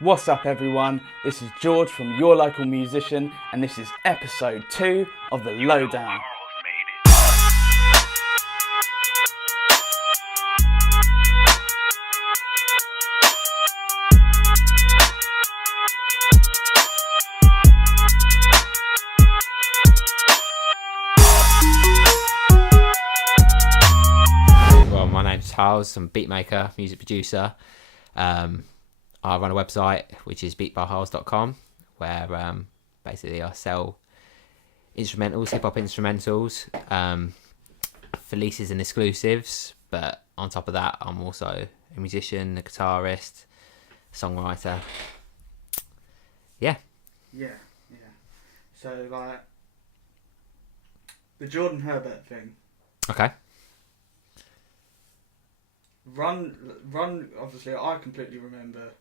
What's up, everyone? This is George from Your Local Musician, and this is episode 2 of the LOWDown. Well, my name's Harlz. I'm a beatmaker, music producer. I run a website which is beatbyharlz.com, where basically I sell instrumentals, hip hop instrumentals, for leases and exclusives. But on top of that, I'm also a musician, a guitarist, songwriter. Yeah. So, like, the Jordan Herbert thing. Okay. Run. Obviously, I completely remember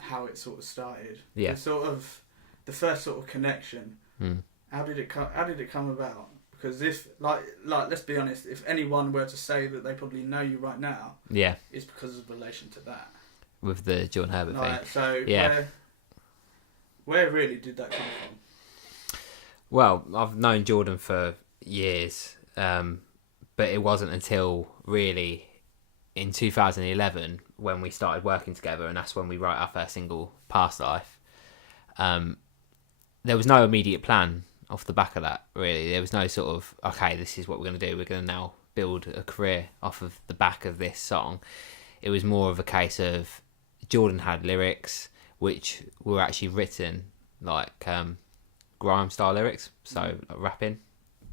how it sort of started. Yeah. The first sort of connection. How did it come about? Because if, like, let's be honest, if anyone were to say that they probably know you right now, Yeah. it's because of relation to that. With the Jordan Herbert thing. So, Yeah. Where really did that come from? Well, I've known Jordan for years, but it wasn't until really in 2011 when we started working together, and that's when we wrote our first single, Past Life. There was no immediate plan off the back of that, really. There was no sort of, okay, this is what we're going to do. We're going to now build a career off of the back of this song. It was more of a case of Jordan had lyrics which were actually written like grime style lyrics, so like rapping.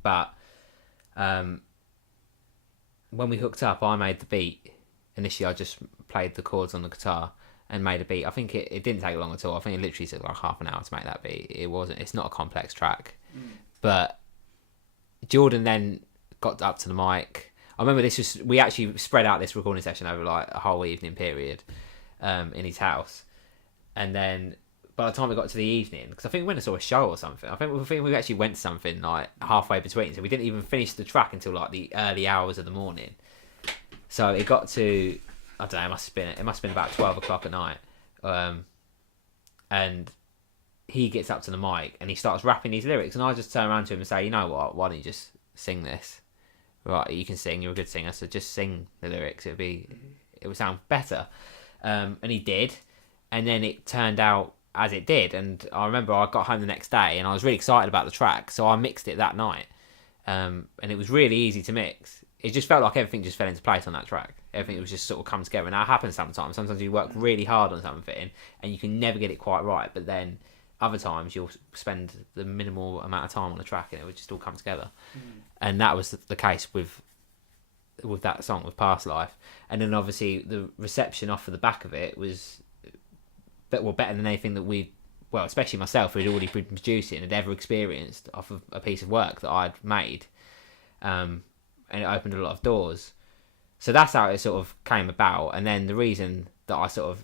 But when we hooked up, I made the beat. Initially, I just played the chords on the guitar and made a beat. I think it didn't take long at all. I think it literally took like half an hour to make that beat. It's not a complex track. But Jordan then got up to the mic. I remember we actually spread out this recording session over like a whole evening period in his house. And then by the time we got to the evening, because I think we went and saw a show or something. I think we actually went to something like halfway between. So we didn't even finish the track until like the early hours of the morning. So it got to, I don't know, it must have been about 12 o'clock at night. And he gets up to the mic and he starts rapping these lyrics. And I just turn around to him and say, you know what, why don't you just sing this? Right, you can sing, you're a good singer, so just sing the lyrics. It would sound better. And he did. And then it turned out as it did. And I remember I got home the next day and I was really excited about the track. So I mixed it that night. And it was really easy to mix. It just felt like everything just fell into place on that track. Everything was just sort of come together. And that happens sometimes. Sometimes you work really hard on something and you can never get it quite right. But then other times you'll spend the minimal amount of time on the track and it would just all come together. And that was the case with that song, with Past Life. And then obviously the reception off of the back of it was better than anything that especially myself, who'd already been producing, had ever experienced off of a piece of work that I'd made. And it opened a lot of doors. So that's how it sort of came about. And then the reason that I sort of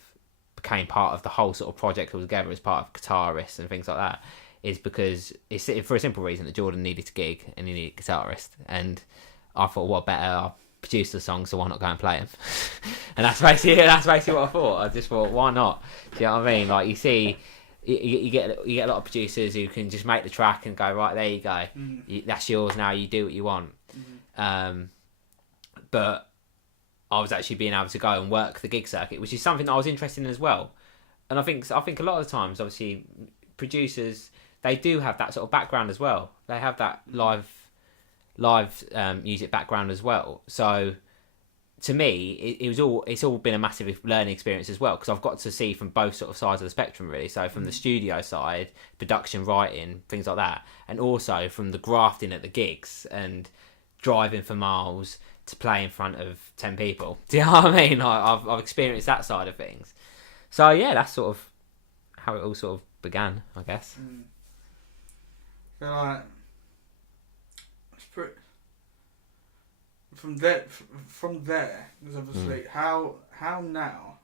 became part of the whole sort of project altogether as part of guitarists and things like that is because it's for a simple reason that Jordan needed to gig and he needed a guitarist. And I thought, what better? I produced the song, so why not go and play them? And that's basically what I thought. I just thought, why not? Do you know what I mean? Like, you see, you get a lot of producers who can just make the track and go, right, there you go. That's yours now. You do what you want. But I was actually being able to go and work the gig circuit, which is something that I was interested in as well. And I think a lot of the times, obviously, producers, they do have that sort of background as well. They have that live music background as well. So to me, it's all been a massive learning experience as well, because I've got to see from both sort of sides of the spectrum, really. So from the studio side, production, writing, things like that, and also from the grafting at the gigs and driving for miles to play in front of 10 people. Do you know what I mean? Like, I've experienced that side of things. So yeah, that's sort of how it all sort of began, I guess. So, like, from there, because obviously, how now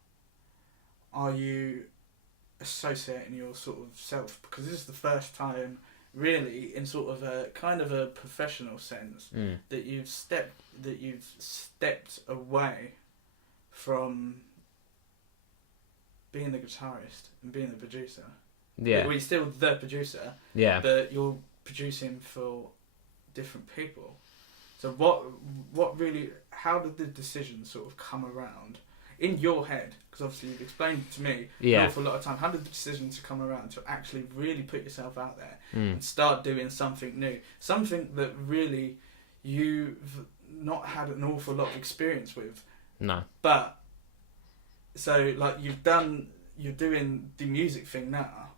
are you associating your sort of self? Because this is the first time, really, in sort of a kind of a professional sense, that you've stepped away from being the guitarist and being the producer. Yeah. Well, you're still the producer. Yeah. But you're producing for different people. So what really? How did the decision sort of come around in your head? Because obviously you've explained to me an awful lot of time. How did the decision to come around to actually really put yourself out there and start doing something new, something that really you've not had an awful lot of experience with? No. But so like you're doing the music thing now.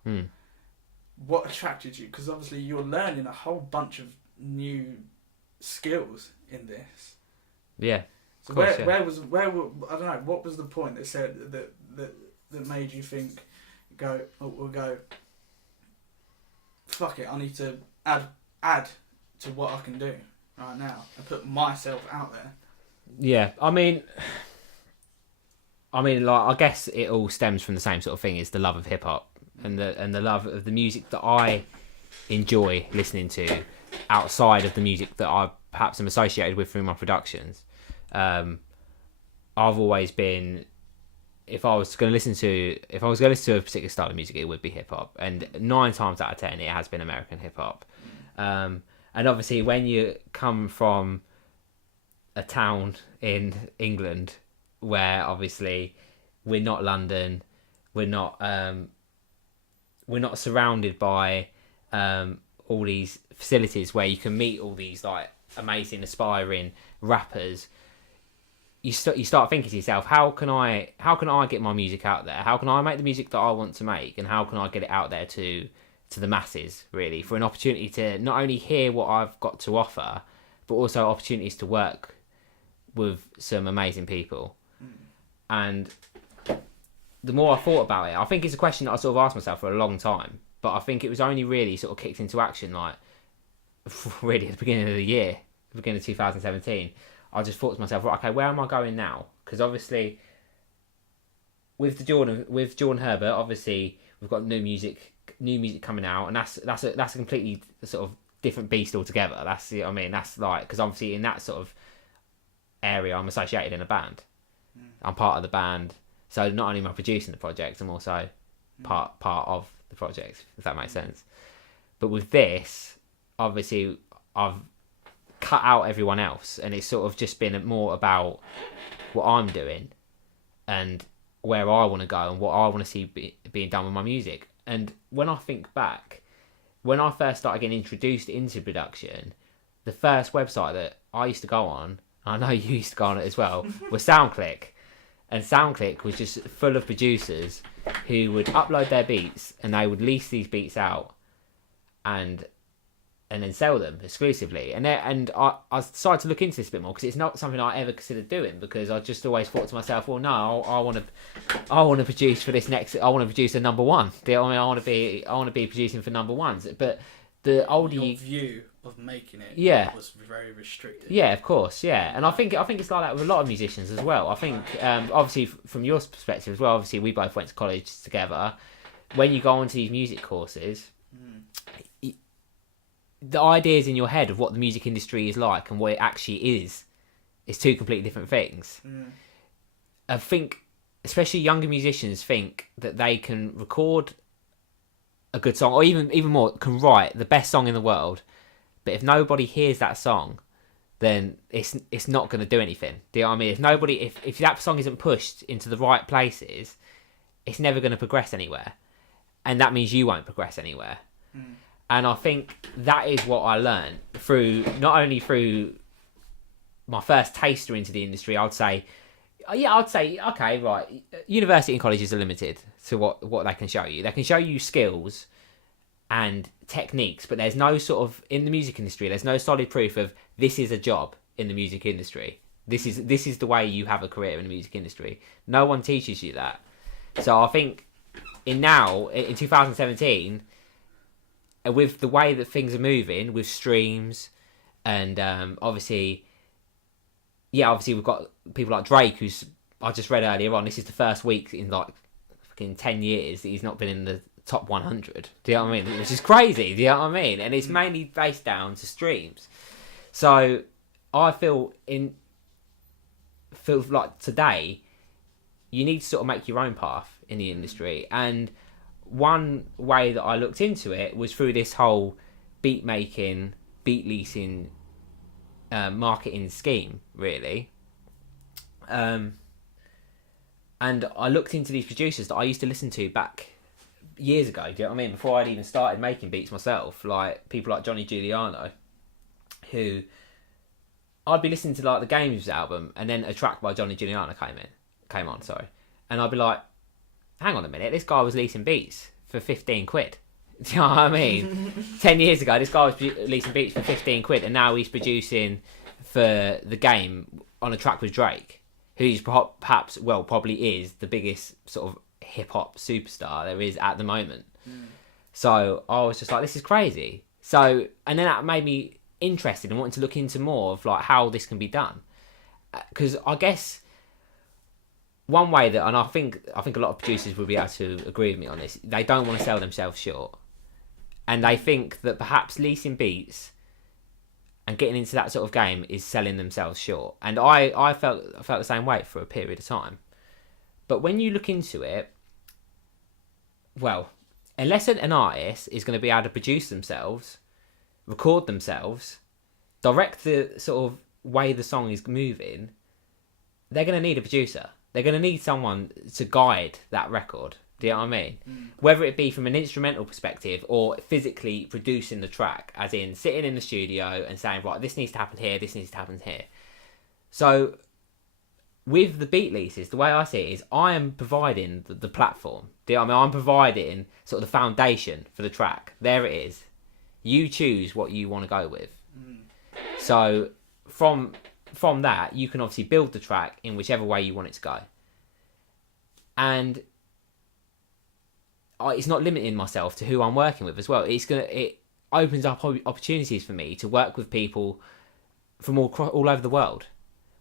What attracted you? Because obviously you're learning a whole bunch of new skills in this. Yeah. So course, where I don't know, what was the point that said that made you think we'll go, fuck it, I need to add to what I can do right now and put myself out there. Yeah, I mean, like, I guess it all stems from the same sort of thing, is the love of hip hop and the love of the music that I enjoy listening to outside of the music that I perhaps am associated with through my productions. I've always been, if I was going to listen to a particular style of music, it would be hip hop, and 9 times out of 10 it has been American hip hop. And obviously when you come from a town in England where obviously we're not London, we're not surrounded by all these facilities where you can meet all these like amazing aspiring rappers, you start thinking to yourself, how can I get my music out there? How can I make the music that I want to make, and how can I get it out there to the masses, really, for an opportunity to not only hear what I've got to offer, but also opportunities to work with some amazing people. And the more I thought about it, I think it's a question that I sort of asked myself for a long time, but I think it was only really sort of kicked into action like really at the beginning of the year, the beginning of 2017. I just thought to myself, right, okay, where am I going now? Because obviously with Jordan Herbert, obviously we've got new music coming out, and that's a completely sort of different beast altogether. That's like, because obviously in that sort of area I'm associated in a band. I'm part of the band, so not only am I producing the project, I'm also part of the project, if that makes sense. But with this, obviously I've cut out everyone else, and it's sort of just been more about what I'm doing and where I want to go and what I want to see being done with my music. And when I think back, when I first started getting introduced into production, the first website that I used to go on, I know you used to go on it as well, was SoundClick. And SoundClick was just full of producers who would upload their beats, and they would lease these beats out and then sell them exclusively. And I decided to look into this a bit more, because it's not something I ever considered doing, because I just always thought to myself, well, no, I want to produce for this next. I want to produce a number one. I want to be producing for number ones. But the older your view of making it, was very restricted. Yeah, of course, yeah. And I think it's like that with a lot of musicians as well. I think obviously from your perspective as well. Obviously, we both went to college together. When you go onto these music courses, the ideas in your head of what the music industry is like and what it actually is two completely different things. I think especially younger musicians think that they can record a good song, or even more, can write the best song in the world, but if nobody hears that song, then it's not going to do anything. Do you know what I mean? If that song isn't pushed into the right places, it's never going to progress anywhere, and that means you won't progress anywhere. And I think that is what I learned not only through my first taster into the industry. I'd say, okay, right, university and colleges are limited to what they can show you. They can show you skills and techniques, but there's no sort of, in the music industry, there's no solid proof of this is a job in the music industry. This is the way you have a career in the music industry. No one teaches you that. So I think in 2017, with the way that things are moving with streams, and obviously we've got people like Drake, who's, I just read earlier on, this is the first week in like fucking 10 years that he's not been in the top 100. Do you know what I mean? Which is crazy. Do you know what I mean? And it's mainly based down to streams. So I feel like today you need to sort of make your own path in the industry. And one way that I looked into it was through this whole beat making, beat leasing, marketing scheme, really. And I looked into these producers that I used to listen to back years ago, do you know what I mean? Before I'd even started making beats myself, like people like Johnny Giuliano, who I'd be listening to like the Games album, and then a track by Johnny Giuliano came on, and I'd be like, hang on a minute, this guy was leasing beats for 15 quid. Do you know what I mean? 10 years ago, this guy was leasing beats for 15 quid, and now he's producing for the Game on a track with Drake, who's probably is the biggest sort of hip-hop superstar there is at the moment. So I was just like, this is crazy. So, and then that made me interested and wanting to look into more of like how this can be done, because I guess one way that, and I think a lot of producers would be able to agree with me on this, they don't want to sell themselves short, and they think that perhaps leasing beats and getting into that sort of game is selling themselves short. And I felt the same way for a period of time. But when you look into it, well, unless an artist is going to be able to produce themselves, record themselves, direct the sort of way the song is moving, they're going to need a producer. They're going to need someone to guide that record. Do you know what I mean? Whether it be from an instrumental perspective or physically producing the track, as in sitting in the studio and saying, right, this needs to happen here, this needs to happen here. So with the beat leases, the way I see it is I am providing the platform. Do you know what I mean? I'm providing sort of the foundation for the track. There it is. You choose what you want to go with. So from that, you can obviously build the track in whichever way you want it to go. And it's not limiting myself to who I'm working with as well. It opens up opportunities for me to work with people from all over the world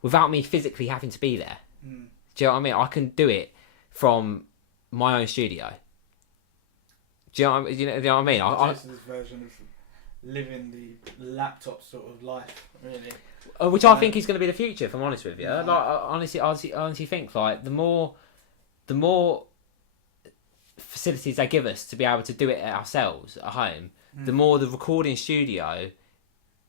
without me physically having to be there. Do you know what I mean? I can do it from my own studio. Do you know what I mean? This version of living the laptop sort of life, really. Which I think is going to be the future, if I'm honest with you. Yeah. Like, I honestly think like the more facilities they give us to be able to do it ourselves at home, the more the recording studio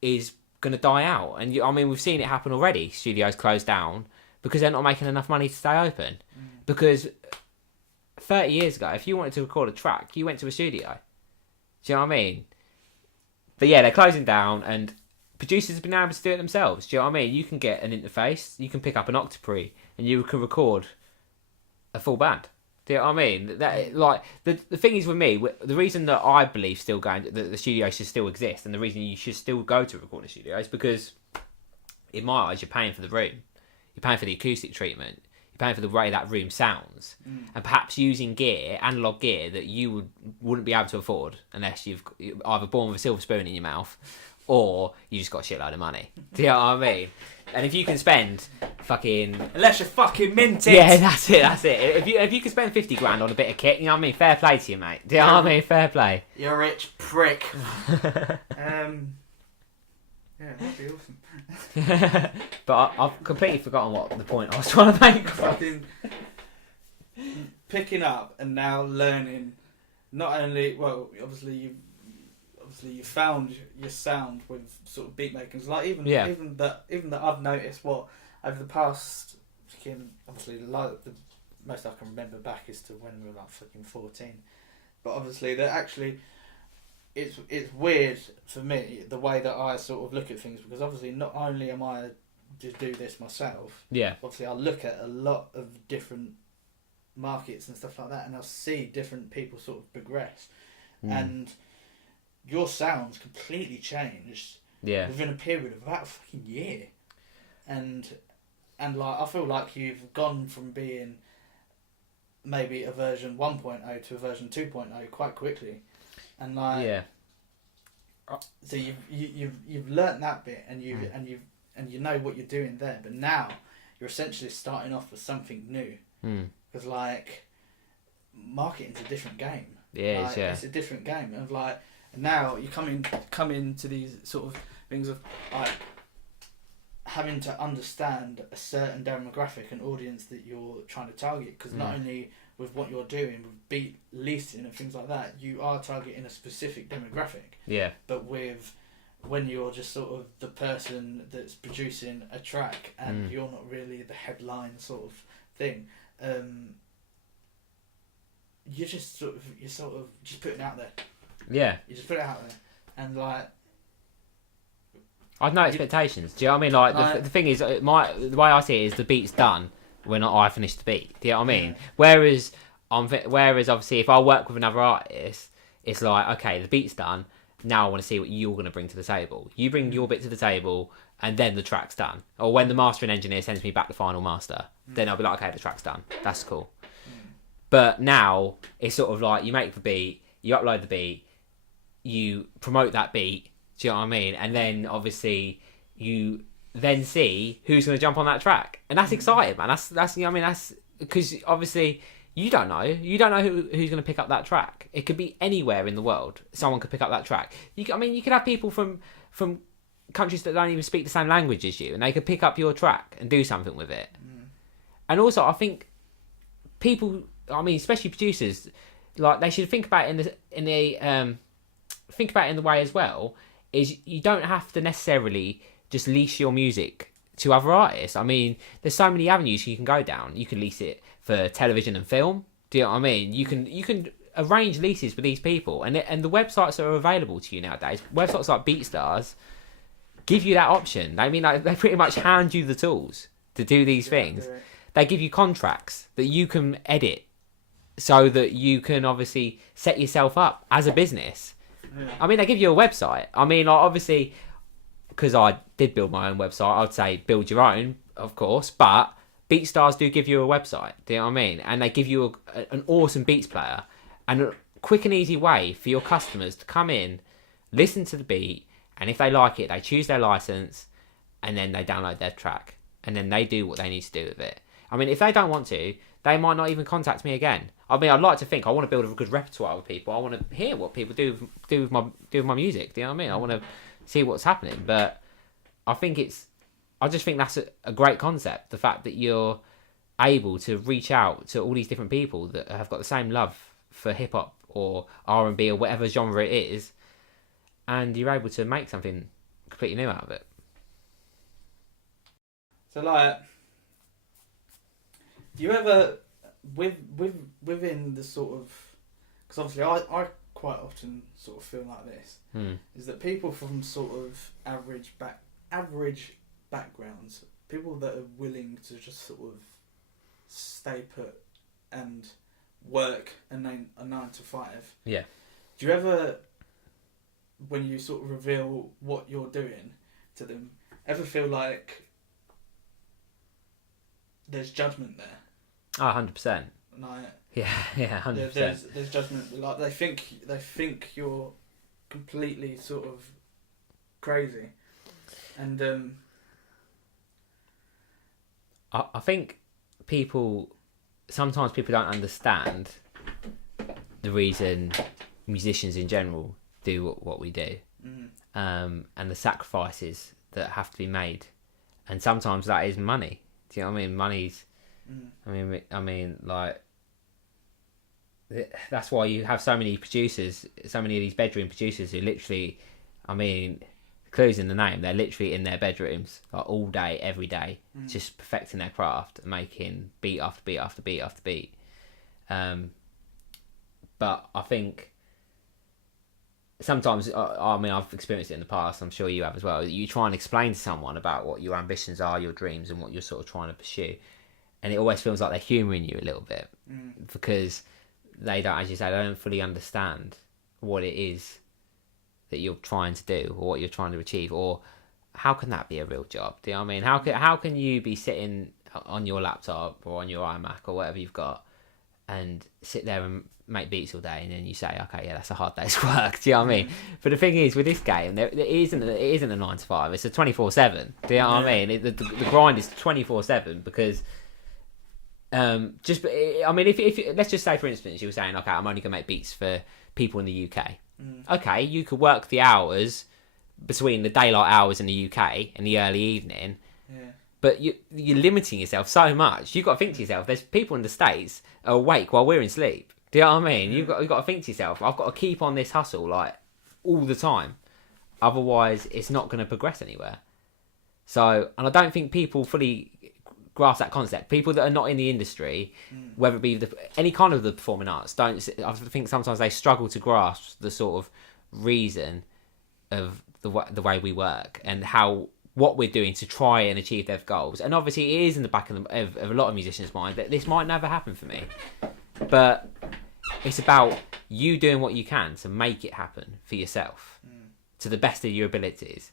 is going to die out. And I mean, we've seen it happen already. Studios close down because they're not making enough money to stay open. Because 30 years ago, if you wanted to record a track, you went to a studio. Do you know what I mean? But yeah, they're closing down, and producers have been able to do it themselves. Do you know what I mean? You can get an interface, you can pick up an Octopre, and you can record a full band. Do you know what I mean? That, like, the thing is with me, the reason that I believe the studio should still exist, and the reason you should still go to a recording studio is because, in my eyes, you're paying for the room. You're paying for the acoustic treatment. You're paying for the way that room sounds. And perhaps using analog gear that you wouldn't be able to afford unless you're either born with a silver spoon in your mouth or you just got a shitload of money. Do you know what I mean? And if you can spend fucking... Unless you're fucking minted. Yeah, that's it. If you can spend 50 grand on a bit of kit, you know what I mean? Fair play to you, mate. Do you know what I mean? Fair play. You're a rich prick. Yeah, that'd be awesome. But I've completely forgotten what the point I was trying to make. Fucking picking up and now learning. Not only, well, obviously you found your sound with sort of beat makers. Like even that I've noticed over the past obviously like the most I can remember back is to when we were like fucking 14. But obviously that actually. It's weird for me the way that I sort of look at things, because obviously not only am I to do this myself, obviously I look at a lot of different markets and stuff like that, and I'll see different people sort of progress, and your sound's completely changed within a period of about a fucking year, and like I feel like you've gone from being maybe a version 1.0 to a version 2.0 quite quickly. And like, so you've learnt that bit, and you know what you're doing there. But now you're essentially starting off with something new, because like marketing's a different game. Yeah, it's a different game, and like now you come into these sort of things of like having to understand a certain demographic and audience that you're trying to target. Because not only with what you're doing, with beat leasing and things like that, you are targeting a specific demographic. Yeah. But when you're just sort of the person that's producing a track and you're not really the headline sort of thing, you're sort of just putting it out there. Yeah. You just put it out there, and like. I've no expectations. Do you know what I mean? Like the thing is, the way I see it is the beat's done when I finish the beat. Do you know what I mean? Yeah. Whereas obviously if I work with another artist, it's like, okay, the beat's done. Now I want to see what you're going to bring to the table. You bring your bit to the table, and then the track's done. Or when the mastering engineer sends me back the final master, then I'll be like, okay, the track's done. That's cool. But now it's sort of like you make the beat, you upload the beat, you promote that beat. Do you know what I mean? And then obviously you then see who's going to jump on that track, and that's exciting, man. That's you know what I mean. That's because obviously you don't know who's going to pick up that track. It could be anywhere in the world. Someone could pick up that track. You could have people from countries that don't even speak the same language as you, and they could pick up your track and do something with it. And also, I think people, I mean, especially producers, like they should think about it in the way as well. Is you don't have to necessarily just lease your music to other artists. I mean, there's so many avenues you can go down. You can lease it for television and film. Do you know what I mean? You can arrange leases with these people, and the websites that are available to you nowadays, websites like BeatStars, give you that option. I mean, like, they pretty much hand you the tools to do these things. They give you contracts that you can edit, so that you can obviously set yourself up as a business. Yeah. I mean, they give you a website. I mean, like, obviously, because I did build my own website, I'd say build your own, of course, but BeatStars do give you a website, do you know what I mean? And they give you an awesome beats player and a quick and easy way for your customers to come in, listen to the beat, and if they like it, they choose their license, and then they download their track, and then they do what they need to do with it. I mean, if they don't want to, they might not even contact me again. I mean, I'd like to think I want to build a good repertoire with people. I want to hear what people do with my music. Do you know what I mean? I want to see what's happening. But I just think that's a great concept. The fact that you're able to reach out to all these different people that have got the same love for hip hop or R&B or whatever genre it is, and you're able to make something completely new out of it. So, like, do you ever, within the sort of, because obviously I quite often sort of feel like this, is that people from sort of average backgrounds, people that are willing to just sort of stay put and work a 9 to 5. Yeah. Do you ever, when you sort of reveal what you're doing to them, ever feel like there's judgment there? Oh, 100%. Like, yeah, 100%. There's judgment. Like they think you're completely sort of crazy, and I think sometimes people don't understand the reason musicians in general do what we do, and the sacrifices that have to be made, and sometimes that is money. Do you know what I mean? Money's. I mean, like, that's why you have so many producers, so many of these bedroom producers who literally, I mean, the clue's in the name. They're literally in their bedrooms like all day, every day, just perfecting their craft and making beat after beat after beat after beat. But I think sometimes, I mean, I've experienced it in the past. I'm sure you have as well. You try and explain to someone about what your ambitions are, your dreams, and what you're sort of trying to pursue. And it always feels like they're humouring you a little bit because they don't, as you say, they don't fully understand what it is that you're trying to do or what you're trying to achieve, or how can that be a real job? Do you know what I mean? How can you be sitting on your laptop or on your iMac or whatever you've got and sit there and make beats all day, and then you say, okay, yeah, that's a hard day's work. Do you know what I mean? But the thing is, with this game, it isn't a 9 to 5. It's a 24/7. Do you know what I mean? The grind is 24/7 because. I mean, if let's just say, for instance, you were saying, okay, I'm only gonna make beats for people in the UK. Okay, you could work the hours between the daylight hours in the UK and the early evening, But you're limiting yourself so much. You've got to think to yourself, there's people in the States are awake while we're in sleep. Do you know what I mean? You've got to think to yourself, I've got to keep on this hustle like all the time. Otherwise, it's not going to progress anywhere. So, and I don't think people fully grasp that concept. People that are not in the industry, whether it be any kind of the performing arts, don't. I think sometimes they struggle to grasp the sort of reason of the way we work and what we're doing to try and achieve their goals. And obviously, it is in the back of a lot of musicians' mind that this might never happen for me, but it's about you doing what you can to make it happen for yourself to the best of your abilities.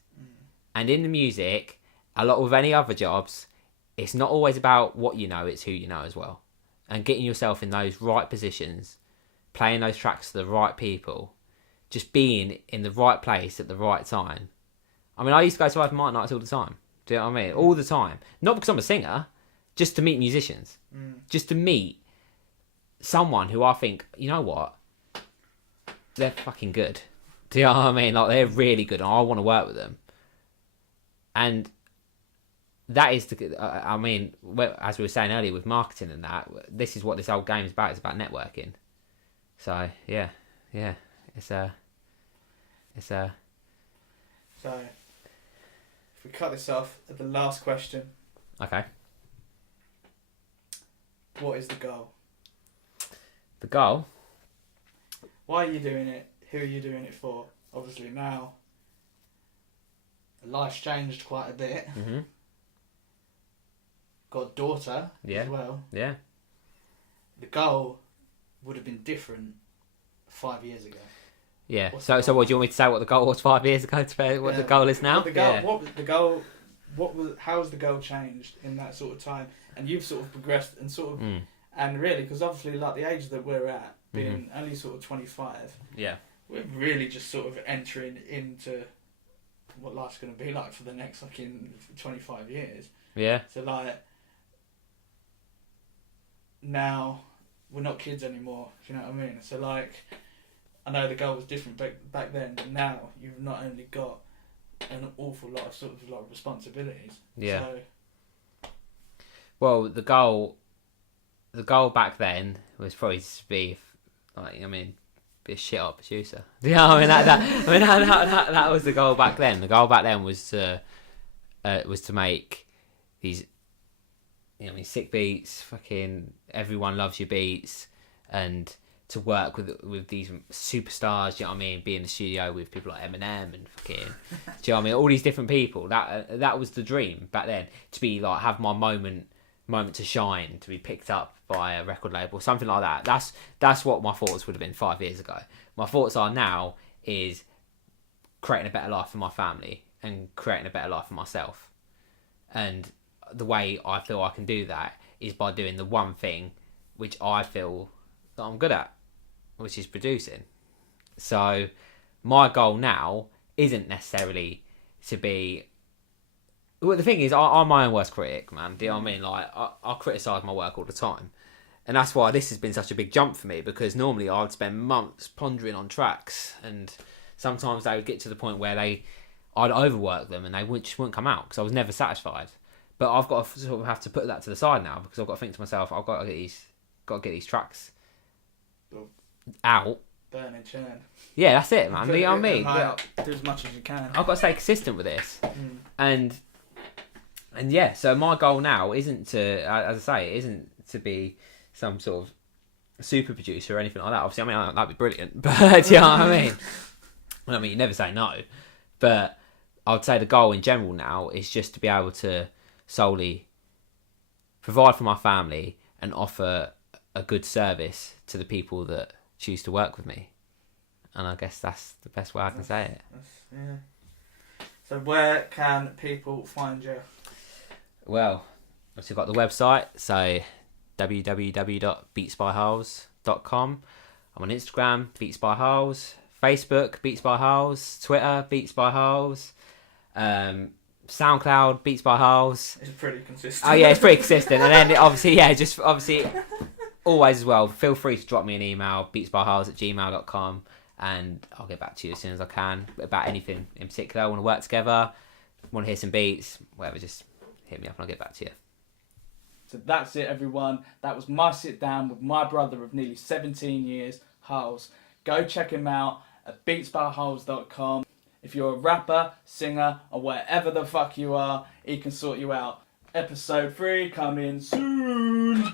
And in the music, a lot of any other jobs, it's not always about what you know, it's who you know as well. And getting yourself in those right positions, playing those tracks to the right people, just being in the right place at the right time. I mean, I used to go to open mic nights all the time. Do you know what I mean? All the time. Not because I'm a singer, just to meet musicians. Just to meet someone who I think, you know what? They're fucking good. Do you know what I mean? Like, they're really good and I want to work with them. And that is I mean, as we were saying earlier with marketing and that, this is what this whole game is about. It's about networking. So yeah, it's So if we cut this off at the last question, okay. What is the goal? The goal? Why are you doing it? Who are you doing it for? Obviously now, life's changed quite a bit. Mm-hmm. Got a daughter as well. Yeah. The goal would have been different 5 years ago. Yeah. So what do you want me to say? What the goal was 5 years ago? To what the goal is now? What was the goal? How has the goal changed in that sort of time? And you've sort of progressed and sort of, and really, because obviously, like the age that we're at, being only sort of 25. Yeah. We're really just sort of entering into what life's going to be like for the next fucking 25 years. Yeah. So like, now we're not kids anymore. Do you know what I mean? So like, I know the goal was different back then, but now you've not only got an awful lot of sort of like responsibilities. Yeah. So, well, the goal back then was probably to be, like, I mean, be a shit hot producer. You know, I mean that was the goal back then. The goal back then was to make these, you know, sick beats. Fucking everyone loves your beats, and to work with these superstars. Do you know what I mean? Be in the studio with people like Eminem and fucking. Do you know what I mean? All these different people. That was the dream back then. To be like, have my moment to shine, to be picked up by a record label, something like that. That's what my thoughts would have been 5 years ago. My thoughts are now is creating a better life for my family and creating a better life for myself. And the way I feel I can do that is by doing the one thing which I feel that I'm good at, which is producing. So my goal now isn't necessarily to be... Well, the thing is, I'm my own worst critic, man. Do you know what I mean? Like, I criticise my work all the time. And that's why this has been such a big jump for me, because normally I'd spend months pondering on tracks, and sometimes they would get to the point where I'd overwork them and they just wouldn't come out because I was never satisfied. But I've got to sort of have to put that to the side now, because I've got to think to myself, I've got to get these tracks out. Burn and churn. Yeah, that's it, man. Do you know what I mean? Do as much as you can. I've got to stay consistent with this. And yeah, so my goal now isn't to, as I say, it isn't to be some sort of super producer or anything like that. Obviously, I mean, that'd be brilliant, but do you know what I mean? I mean, you never say no, but I'd say the goal in general now is just to be able to solely provide for my family and offer a good service to the people that choose to work with me. And I guess that's the best way I can say it. Yeah. So where can people find you? Well, obviously we've got the website, so www.beatsbyharlz.com. I'm on Instagram, Beats by Harlz, Facebook, Beats by Harlz, Twitter, Beats by Harlz, SoundCloud, Beats by Harlz. It's pretty consistent. Oh yeah, it's pretty consistent. And then obviously, always as well, feel free to drop me an email, beatsbyharlz@gmail.com, and I'll get back to you as soon as I can about anything in particular. I want to work together, want to hear some beats, whatever, just hit me up and I'll get back to you. So that's it, everyone. That was my sit down with my brother of nearly 17 years, Harlz. Go check him out at beatsbyharlz.com. If you're a rapper, singer, or whatever the fuck you are, he can sort you out. Episode 3 coming soon.